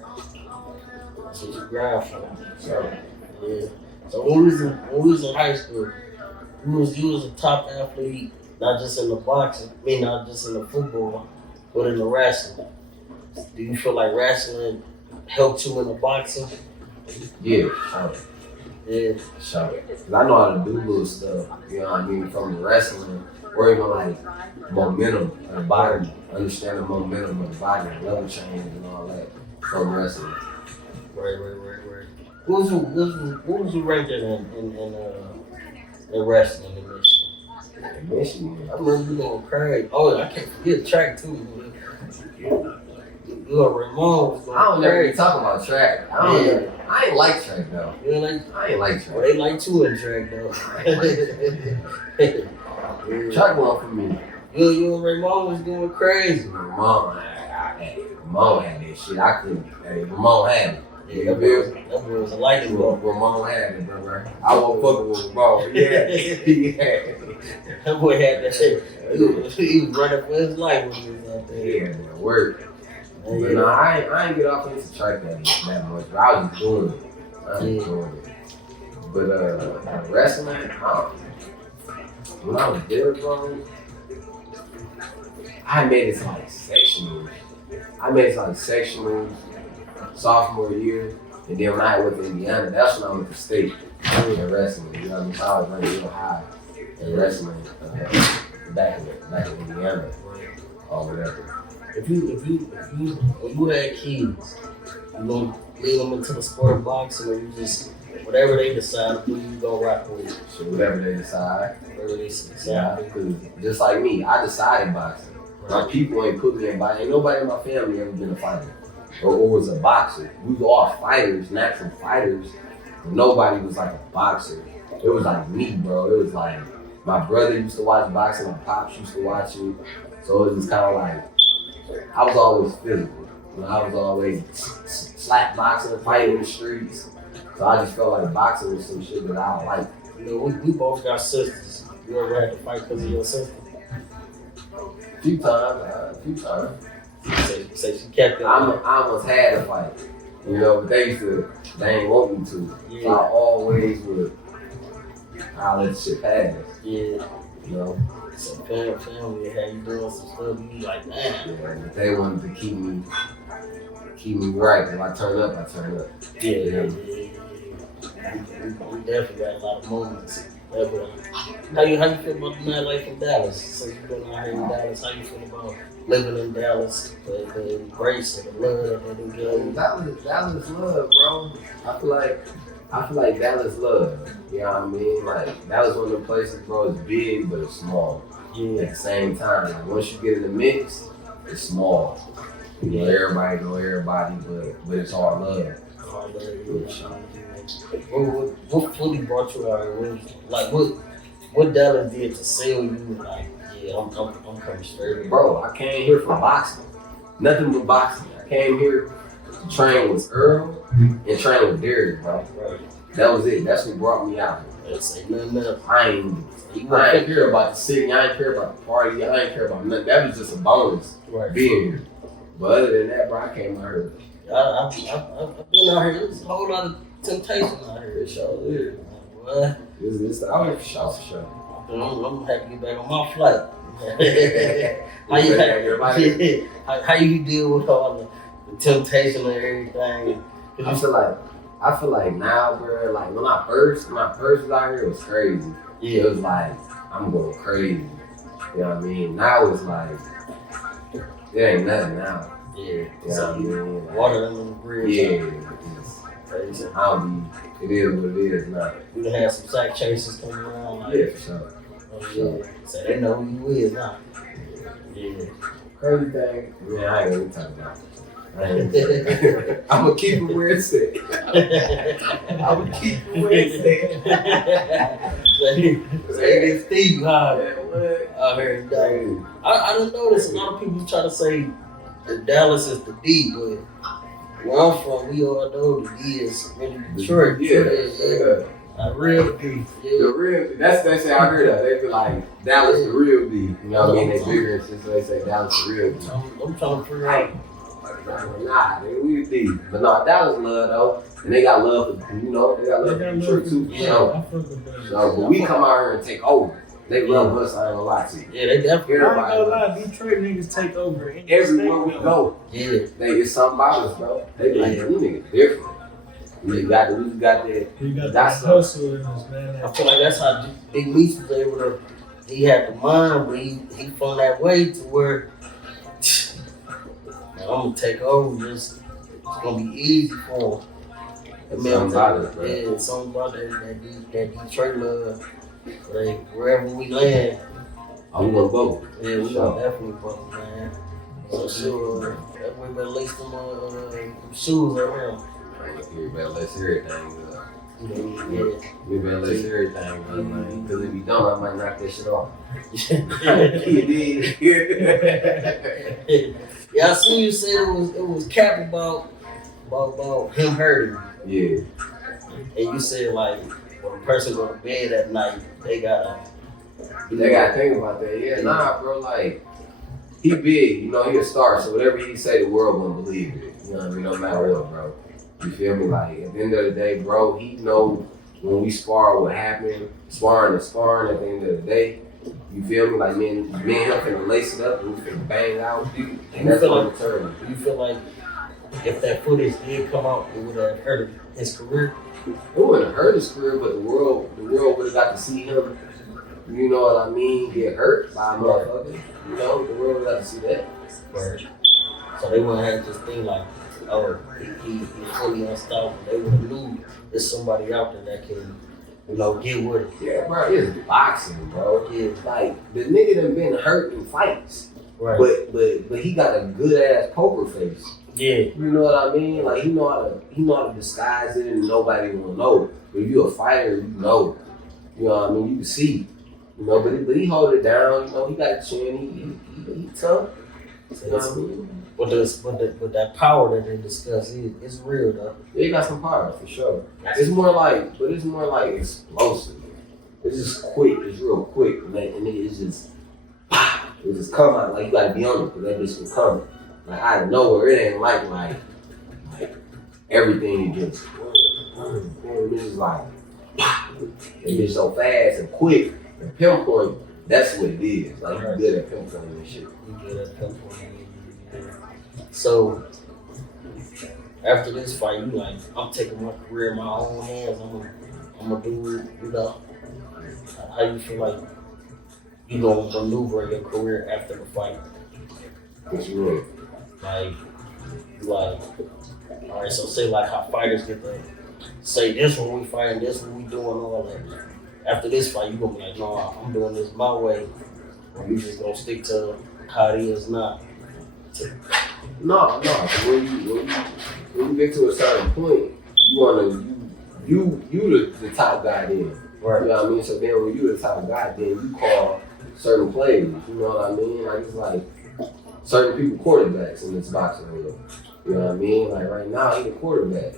That's what you grind for. So, yeah. So when we was in high school, you was a top athlete, not just in the boxing, not just in the football, but in the wrestling. Do you feel like wrestling helped you in the boxing? Yeah, sure. Yeah. Sure. Cause I know how to do little stuff, you know what I mean, from the wrestling, or even like momentum of the body, understand the momentum of the body, level change and all that from wrestling. Right. What was you ranked in wrestling in Michigan? In Michigan? I remember you going crazy. Oh, I can't forget track too. Little Ramon was going I don't crazy. ever talk about track. I ain't like track though. You know, like, I ain't like track. well, they like two in track though. I ain't like track. Track one for me. You and Ramon was going crazy. Ramon had that shit. I couldn't. Ramon had it. Yeah, that boy was a lightning bolt. Ramon had it, bro. I won't fuck with Ramon. Yeah. That boy had that shit. He was running for his life when he was out there. Yeah, man, work. But no, I ain't get off into track that much. But I was just doing it. But wrestling, when I was there, bro, I made it to like sectionals. Sophomore year, and then when I went to Indiana, that's when I went to state in wrestling. You know what I mean? So I was running real high in wrestling back in Indiana or whatever. If you had kids, you gonna lead them into the sport of boxing, or you just whatever they decide to do, you go rock with it. So whatever they decide. Yeah. Because just like me, I decided boxing. My people ain't put me in boxing. Ain't nobody in my family ever been a fighter. Or was a boxer. We were all fighters, natural fighters. But nobody was like a boxer. It was like me, bro. It was like my brother used to watch boxing, my pops used to watch it. So it was kind of like, I was always physical. You know, I was always slap boxing, fighting in the streets. So I just felt like boxing was some shit that I liked. You know, we both got sisters. You ever had to fight because of your sister? A few times. Say she kept it. I almost had a fight, you know, but they ain't want me to. Yeah. So I always would, I'll let shit pass. Yeah. You know? So family had you doing some stuff, you be like, man. Yeah, but they wanted to keep me right. If I turn up, I turn up. Yeah. We definitely got a lot of moments. How you feel about the nightlife in Dallas? Since you've been out here in Dallas, how you feel about living in Dallas, the embrace and the love that they give? Dallas love, bro. I feel like Dallas love. You know what I mean? Like Dallas one of the places, bro, it's big but it's small. Yeah. At the same time, like once you get in the mix, it's small. You know, everybody know everybody, but it's all love. What fully brought you out here? What Dallas did to sell you? Like, yeah, I'm coming straight. Bro, I came here for boxing. Nothing but boxing. I came here to train with Earl and train with Derek, bro. Right. That was it. That's what brought me out here. Say nothing else. I ain't care about the city. I ain't care about the party. I ain't care about nothing. That was just a bonus being here. But other than that, bro, I came out here. I've been out here. There's a whole lot of temptation out here. It sure is. What? It's out here for sure. I'm happy to get back on my flight. How you deal with all the temptation and everything? I feel like now, bro. Like when I first was out here, it was crazy. Yeah, it was like I'm going crazy. You know what I mean? Now it's like it ain't nothing now. Yeah, you know what I mean? Water under the bridge. Yeah, Crazy. It is what it is now. We done had some sack chasers coming around. Like, Yeah, for sure. oh yeah. So they know who you is now. Yeah. Crazy thing. Man, I ain't gonna talk about it. I'm gonna keep it where it's at. I'm gonna keep it where it's at. Say this Steve hard. Man, what? I heard that. I didn't notice a lot of people try to say that Dallas is the D, but where I'm from, we all know the D is really Detroit. Yeah. A real D. Yeah. The real, that's how I heard that. They be like, Dallas the real D. You know what I mean? They bigger and shit, so they say Dallas the real D. I'm trying to figure out. Nah, we the D. But no, Dallas love though. And they got love for, you know, they got love for Detroit too. Yeah. So, but we come out here and take over. They love us, I ain't gonna lie to you. Yeah, they definitely. I ain't gonna lie, Detroit niggas take over Everywhere we go. Yeah. It's something about us, bro. They be like, you niggas different. We got that. We got That's that hustle in us, man. I feel like that's how Big Meech was able to. He had the mind, but he found that way to where I'm gonna take over. It's gonna be easy for him. Something about it, bro. Yeah, something about that Detroit love. Like wherever we land, I'm gonna vote. yeah, we gonna definitely vote, man. So sure, that way better lace them shoes around. You better let's hear everything, Yeah. we better let's hear everything, man. Because if you don't, I might knock that shit off. Yeah, I seen you say it was cap about him hurting. Yeah. And you said like when a person go to bed at night, they gotta think about that. Yeah, nah, bro, like, he big, you know, he a star, so whatever he say, the world gonna believe it. You know what I mean? No matter what, bro. You feel me? Like, at the end of the day, bro, he know when we spar what happened, sparring at the end of the day. You feel me? Like, me and him finna lace it up and we finna bang out. And that's on the turn. You feel like if that footage did come out, it would have hurt his career? It wouldn't have hurt his career, but the world would have got to see him, you know what I mean, get hurt by a motherfucker. You know, the world would have got to see that. Right. So they wouldn't have this thing like, oh, he's fully unstoppable. They would have knew there's somebody out there that can, you know, get with it. Yeah, bro, it's boxing, bro. It's like, the nigga done been hurt in fights. Right. But he got a good ass poker face. Yeah. You know what I mean? Like, he know how to disguise it and nobody will know. But if you a fighter, you know. You know what I mean? You can see. You know, but he hold it down, you know, he got a chin, he tough. You know what I mean? But that power that they discuss is real though. Yeah, he got some power for sure. It's more like explosive. It's just quick. It's real quick, and it's just come out like you gotta be on it because that bitch can come like out of nowhere. It ain't like everything just. It's just like that bitch so fast and quick and pinpoint. That's what it is. Like you good at pinpointing and shit. You good at pinpointing. So after this fight, you like, I'm taking my career in my own hands. I'm gonna do, you know, how you feel like you gonna maneuver your career after the fight? What you mean? Like, all right. So say like how fighters get to say this when we fighting, this when we doing all that. After this fight, you gonna be like, no, I'm doing this my way, or you just gonna stick to how it is now. No. When you get to a certain point, you the top guy then. Right. You know what I mean? So then when you the top guy, then you call certain plays. You know what I mean? Like it's like certain people quarterbacks in this boxing world. You know what I mean? Like right now, he the quarterback.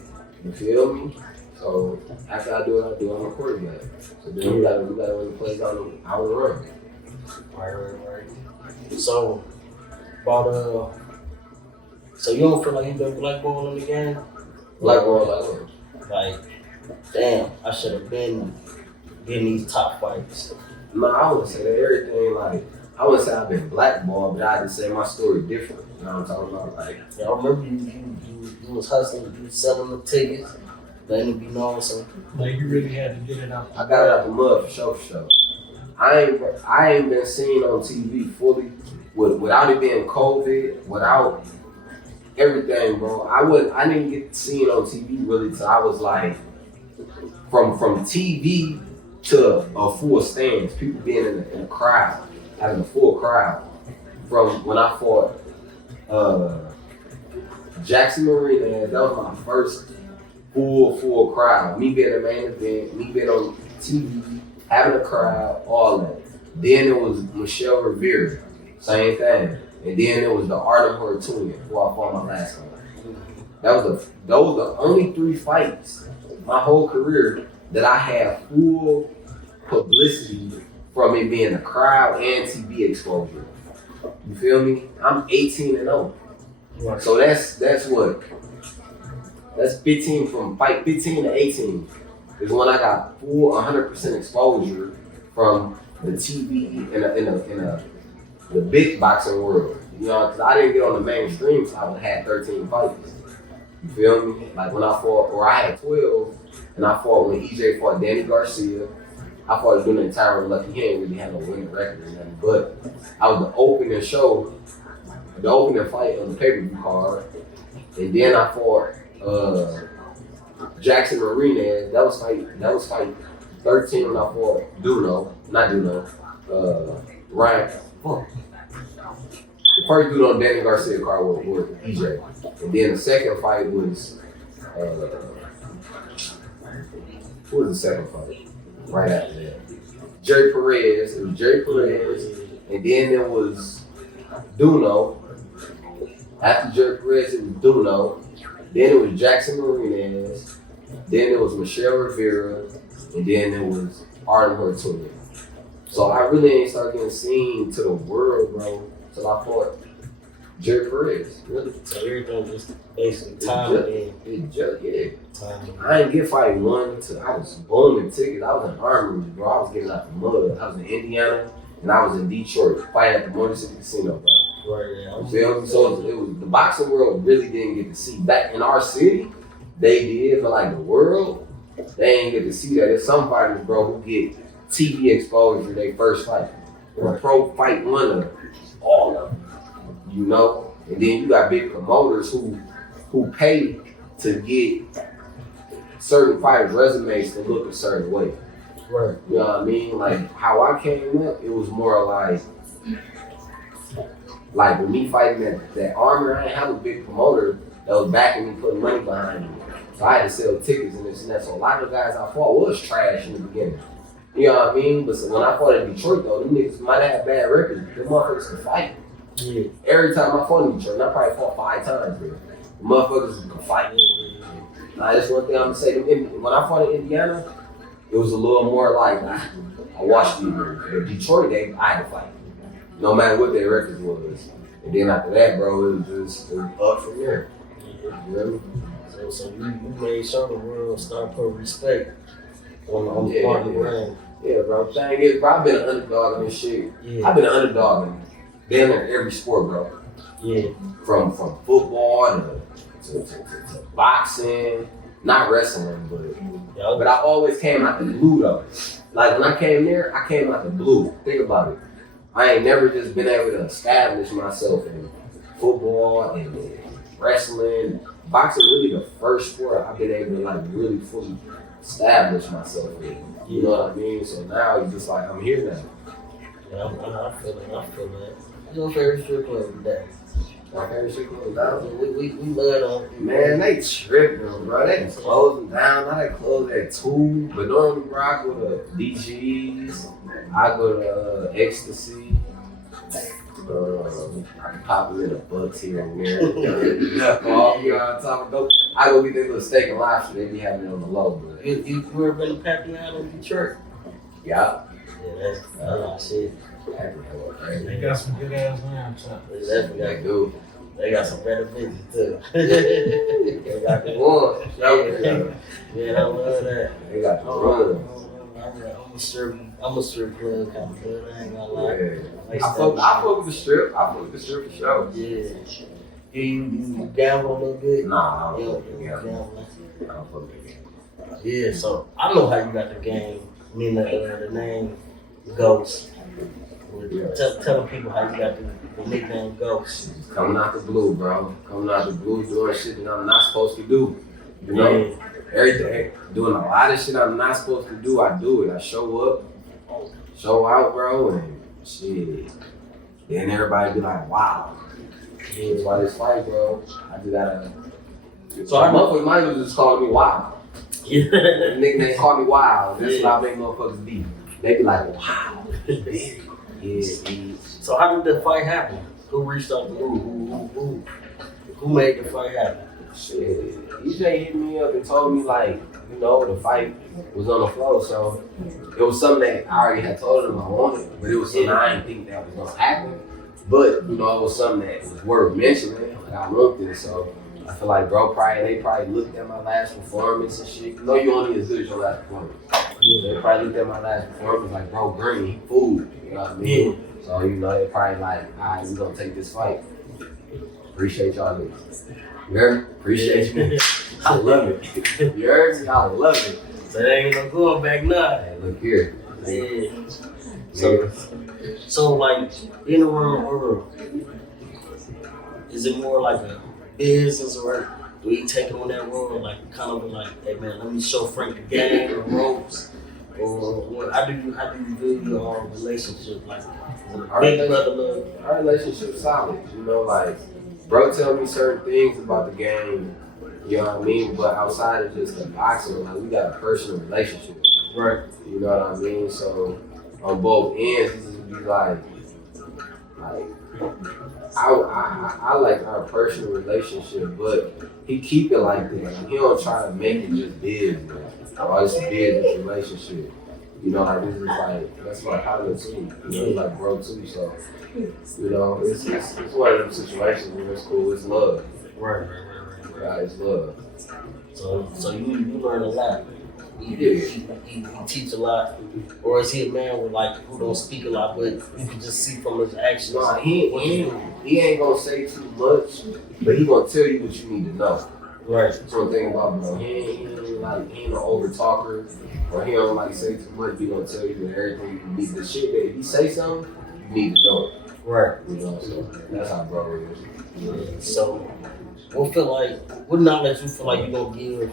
You feel me? So after I do what I do, I'm a quarterback. So then we gotta run the plays out the run. Right. So about so you don't feel like you've been blackballed in the game? Blackball like damn, I should have been getting these top fights. No, I wouldn't say that. Everything like I wouldn't say I've been blackballed, but I just say my story different. You know what I'm talking about? Like yeah, I remember you was hustling, you was selling the tickets, letting it be known. So like you really had to get it out. I got it out the mud for sure. I ain't been seen on TV fully without it being COVID, without everything, bro. I didn't get to see it on TV really till I was like, from TV to a full stands, people being in the crowd, having a full crowd. From when I fought Jackson Marina, that was my first full crowd. Me being the main event, me being on TV, having a crowd, all that. Then it was Michelle Rivera, same thing. And then it was the Artem Hortunian, who I fought my last fight. Those were the only 3 fights my whole career that I had full publicity from it being a crowd and TV exposure. You feel me? I'm 18-0. Right. So that's what? That's 15 from fight 15 to 18 is when I got full 100% exposure from the TV in the big boxing world. You know, because I didn't get on the mainstream, so I would have had 13 fights. You feel me? Like when I fought, or I had 12, and I fought when EJ fought Danny Garcia. I fought doing the entire lucky. He ain't really had no winning record or nothing, but I was the opening show, the opening fight on the pay-per-view card, and then I fought Jackson Marina. That was fight 13 when I fought Ryan. Fuck. The first dude on Danny Garcia card was EJ, and then the second fight was who was the second fight? Right after that, Jerry Perez. It was Jerry Perez, and then it was Duno. After Jerry Perez, it was Duno. Then it was Jackson Martinez. Then it was Michelle Rivera, and then it was Artem Hortunian. So I really ain't started getting seen to the world, bro, till I fought Jerry Perez. Really. So everything just basically time Time. I didn't get fight 1 till I was booming tickets. I was in Armory, bro. I was getting out the mud. I was in Indiana, and I was in Detroit, fighting at the Motor City Casino, bro. Right, yeah. You feel me? So it was the boxing world really didn't get to see. Back in our city, they did, but like the world, they ain't get to see that. There's some fighters, bro, who get TV exposure their first fight. Or pro fight 1 of all of them. You know? And then you got big promoters who pay to get certain fighters' resumes to look a certain way. Right. You know what I mean? Like how I came up, it was more like with me fighting that Armor, I didn't have a big promoter that was backing me, putting money behind me. So I had to sell tickets and this and that. So a lot of the guys I fought was trash in the beginning. You know what I mean? But so when I fought in Detroit though, them niggas might have bad records. Them motherfuckers could fight. Yeah. Every time I fought in Detroit, and I probably fought 5 times there. The motherfuckers could fight. That's one thing I'm gonna say. When I fought in Indiana, it was a little more like I watched these movies. But Detroit, I had to fight. No matter what their records was. And then after that, bro, it was up from there. You know what I mean? So you made sure the world start putting respect on the part of the ring. Yeah, bro. Thing is, bro, I've been an underdog in this shit. Yeah. I've been an underdog in damn near every sport, bro. Yeah. From football to boxing, not wrestling, but I always came out the blue though. Like when I came there, I came out the blue. Think about it. I ain't never just been able to establish myself in football and wrestling. Boxing really the first sport I've been able to like really fully establish myself in. You know what I mean? So now it's just like I'm here now. Yeah, I feel that. What's your favorite strip club today? My favorite strip club down. We love them. Man, they tripping, bro. They closing down. Now they close at 2. But normally, bro, I go to DG's. I go to Ecstasy. I can pop a little bucks here and there. You know what I'm talking about? I go get that little steak and lobster. They be having it on the low. But You ever been to Pappy Island in Detroit? Yeah. Yeah, that's shit. They got some good ass lamb chops. They do. They got some better bitches too. They got the one. Yeah, I love that. They got the run. I'm a strip club kind of good. I ain't gonna lie. Yeah. I fuck with the strip. I fuck with the strip for sure. Yeah. You gamble a little bit? Nah, I don't fuck with the game. Yeah, so I know how you got the game. I mean the name Ghost. Yeah. Tell the people how you got the nickname Ghost. Coming out the blue, bro. Coming out the blue, doing shit that I'm not supposed to do. You know, everything. Doing a lot of shit I'm not supposed to do, I do it. I show up, show out, bro, and shit. Then everybody be like, wow. That's why this fight, bro. I just gotta. So our motherfuckers might as well just call me Wild. Yeah. The nickname call me Wild. That's what I make motherfuckers be. They be like, wow. Yeah. So how did the fight happen? Who reached out to who made the fight happen? Shit. EJ hit me up and told me like, you know, the fight was on the floor, so it was something that I already had told him I wanted, but it was something I didn't think that was gonna happen. But you know, it was something that was worth mentioning. Like I want this, so I feel like they probably looked at my last performance and shit. You know, you only as good as your last performance. Yeah, they probably looked at my last performance like, bro, green, food. You know what I mean? Yeah. So you know, they probably like, all right, we gonna take this fight. Appreciate y'all niggas. You heard me? Appreciate you. I love it. You heard me? I love it. So there ain't no going back now. Hey, look here. Yeah. So like in the world, is it more like a business or do you take it on that road like kind of like, hey man, let me show Frank the game, the ropes, or how do you build your relationship like big brother love? Our relationship's solid. You know, like bro tell me certain things about the game. You know what I mean? But outside of just the boxing, like we got a personal relationship. Right. You know what I mean? So on both ends, this would be like I like our personal relationship, but he keep it like that. He don't try to make it just business. Or it's a business relationship. You know, like this is like that's my partner too. You know, he's like bro too. So you know, it's one of them situations where it's cool. It's love. Right. Yeah, it's love. So you learn a lot. He teach a lot, or is he a man with like who don't speak a lot, but you can just see from his actions? No, he ain't gonna say too much, but he gonna tell you what you need to know. Right. That's one thing about bro. He ain't an over talker, or he don't like say too much. He gonna tell you everything you need. The shit that if he say something, you need to know it. Right. You know, so that's how bro is. Yeah. So, what knowledge you feel like you gonna give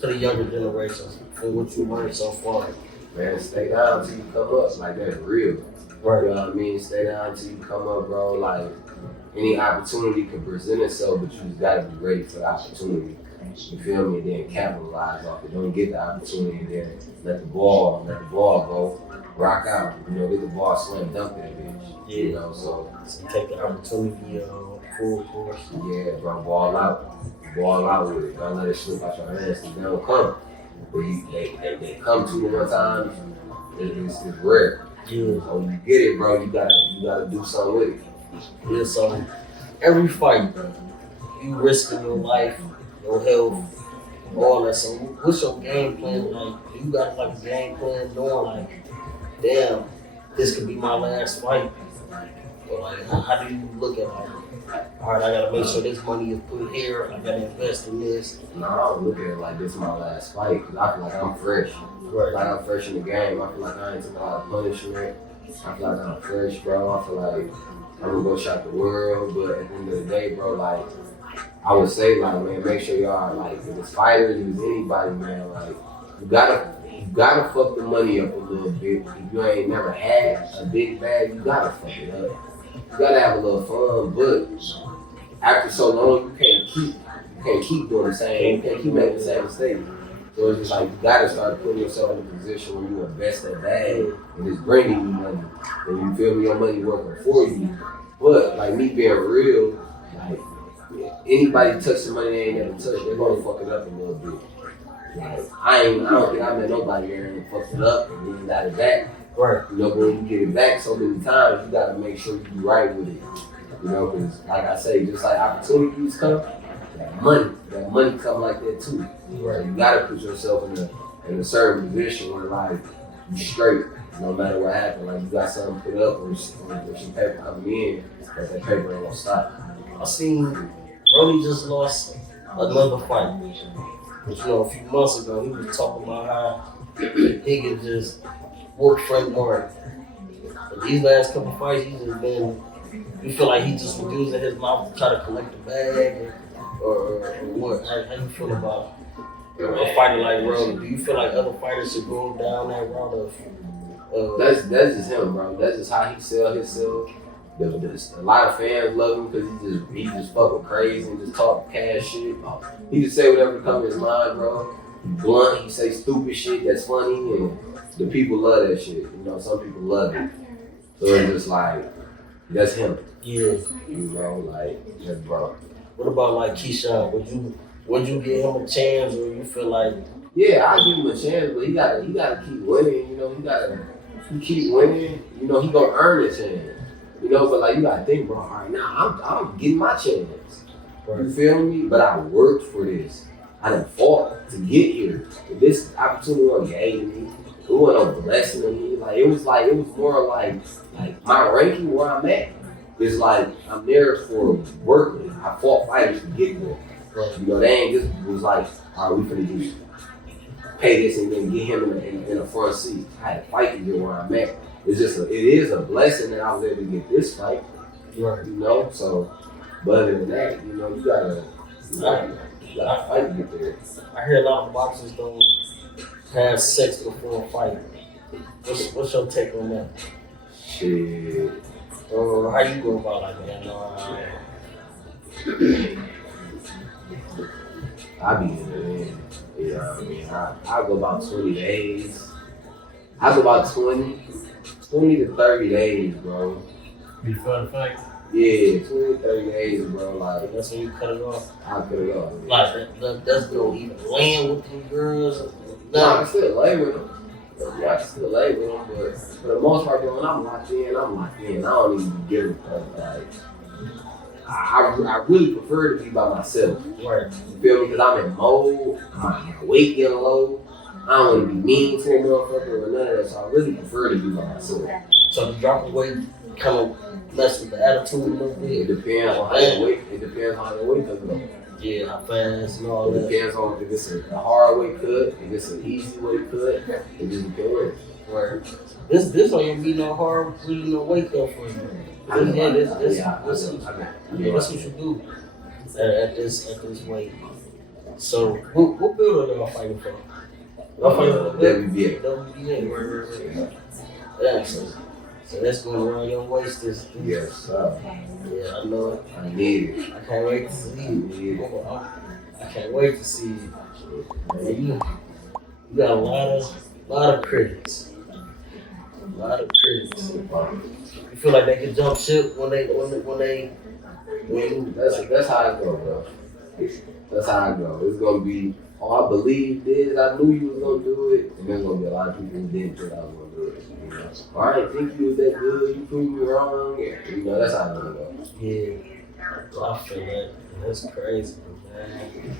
to the younger generations from what you learned so far? Man, stay down till you come up. Like that's real. Right. You know what I mean? Stay down till you come up, bro. Like any opportunity can present itself, but you just gotta be ready for the opportunity. You feel me? And then capitalize off it. Don't get the opportunity and then let the ball go. Rock out. You know, get the ball slam dunk that bitch. Yeah. You know, so take the opportunity full force. Yeah, bro, ball out with it. Don't let it slip out your hands. They don't come. But they come to you one time. It's rare. Yeah. So when you get it, bro, you gotta do something with it. Yeah. So every fight, you risking your life, your health, all that. So what's your game plan like? You got like a game plan knowing like, damn, this could be my last fight. Or like, how do you look at like, all right, I gotta make sure this money is put here. I gotta invest in this. No, I don't look at it like this is my last fight because I feel like I'm fresh. Right. Like I'm fresh in the game. I feel like I ain't took a lot of punishment. I feel like I'm fresh, bro. I feel like I'm gonna go shot the world. But at the end of the day, bro, like I would say, like man, make sure y'all like if it's fighters, if it's anybody, man, like you gotta fuck the money up a little bit. If you ain't never had a big bag, you gotta fuck it up. You gotta have a little fun, but after so long, you can't keep doing the same. You can't keep making the same mistakes. So it's just like you gotta start putting yourself in a position where you invest that bag and it's bringing you money. And you feel me, your money working for you. But like me being real, like anybody touch the money they ain't never touched, they're gonna fuck it up a little bit. Like I don't think I met nobody there and fucked it up and then got it back. Right. You know, but when you get it back so many times, you gotta make sure you be right with it. You know, because like I say, just like opportunities come, that money come like that too. Right. You gotta put yourself in a certain position where like you straight, no matter what happens. Like you got something put up or some paper coming in, but that paper ain't gonna stop. I seen Brody just lost another fight. But you know, a few months ago, he was talking about how he could just work Frank Martin. But these last couple fights, he's just been. You feel like he just was using his mouth to try to collect the bag, or what? How you feel about a fighter like Rogan? Do you feel like other fighters should go down that route of? That's just him, bro. That's just how he sell himself. A lot of fans love him because he just fucking crazy and just talk cash shit. He just say whatever comes to his mind, bro. He blunt, he say stupid shit that's funny, and the people love that shit. You know, some people love it. So it's just like, that's him. Yeah. You know, like, that's bro. What about like Keyshawn? Would you give him a chance, or you feel like? Yeah, I give him a chance, but he gotta keep winning. You know, he keep winning. You know, he gonna earn a chance. You know, but like you gotta think, bro. All right, now I'm getting my chance. You feel me? But I worked for this. I done fought to get here. This opportunity wasn't gave me. It wasn't a blessing to me. It was more like my ranking where I'm at. It's like I'm there for working. I fought fighters to get there. You know, they ain't just was like, all right, we finna just pay this and then get him in the front seat. I had to fight to get where I'm at. It is a blessing that I was able to get this fight. Right. You know, so but other than that, you know, you gotta fight to get there. I hear a lot of boxers don't have sex before a fight. What's your take on that? Shit. Or how you go about like that? I be in there. You know what I mean? I go about 20 days. I go about 20 to 30 days, bro. Before the fight? Yeah, 20 to 30 days, bro. Like, That's when you cut it off. I cut it off. Like that's no even land with them girls. No, I can still lay with them. Yeah, I can still lay with them, but for the most part, when I'm locked in, I'm locked in. I don't even give a fuck. Like, I really prefer to be by myself. Right. You feel me? Because I'm in mode, my weight getting low. I don't want to be mean to a motherfucker or none of that, so I really prefer to be by myself. So the dropping weight kind of mess with the attitude a little It bit. depends on how your weight. It depends on how your weight comes up. Yeah, how fast and all It that. depends on if it's a hard weight cut, if it's an easy weight cut. It just depends. Right. This ain't gonna be no hard, really no wake up for you. That's what you should do at this weight. So what build are y'all fighting for? Y'all fighting for the WBA. WBA. Right. Yeah, so that's going around your waist. This. Yes, sir. Yeah, I know it. I need it. I can't wait to see you. I can't wait to see you. Man, you got a lot of critics. A lot of critics. You feel like they can jump ship when That's how it go, bro. That's how it go. It's gonna be, I believe this, I knew you was gonna do it, and there's gonna be a lot of people who didn't think I was gonna do it. You know? I didn't think you was that good, you proved me wrong, and you know, that's how it's gonna go. Yeah, I feel that. That's crazy, man.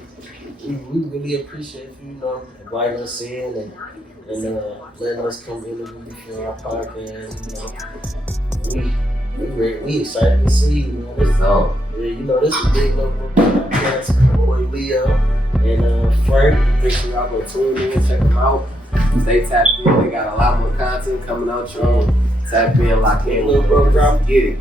We really appreciate you, inviting us in and letting us come interview you for our podcast. We excited to see you, man. This is BigLilBro podcast. Boy Leo and Frank. Make sure y'all go tune in, check them out. Stay tapped in. They got a lot more content coming out, y'all. Tap in, lock in. BigLilBro drop. Get it.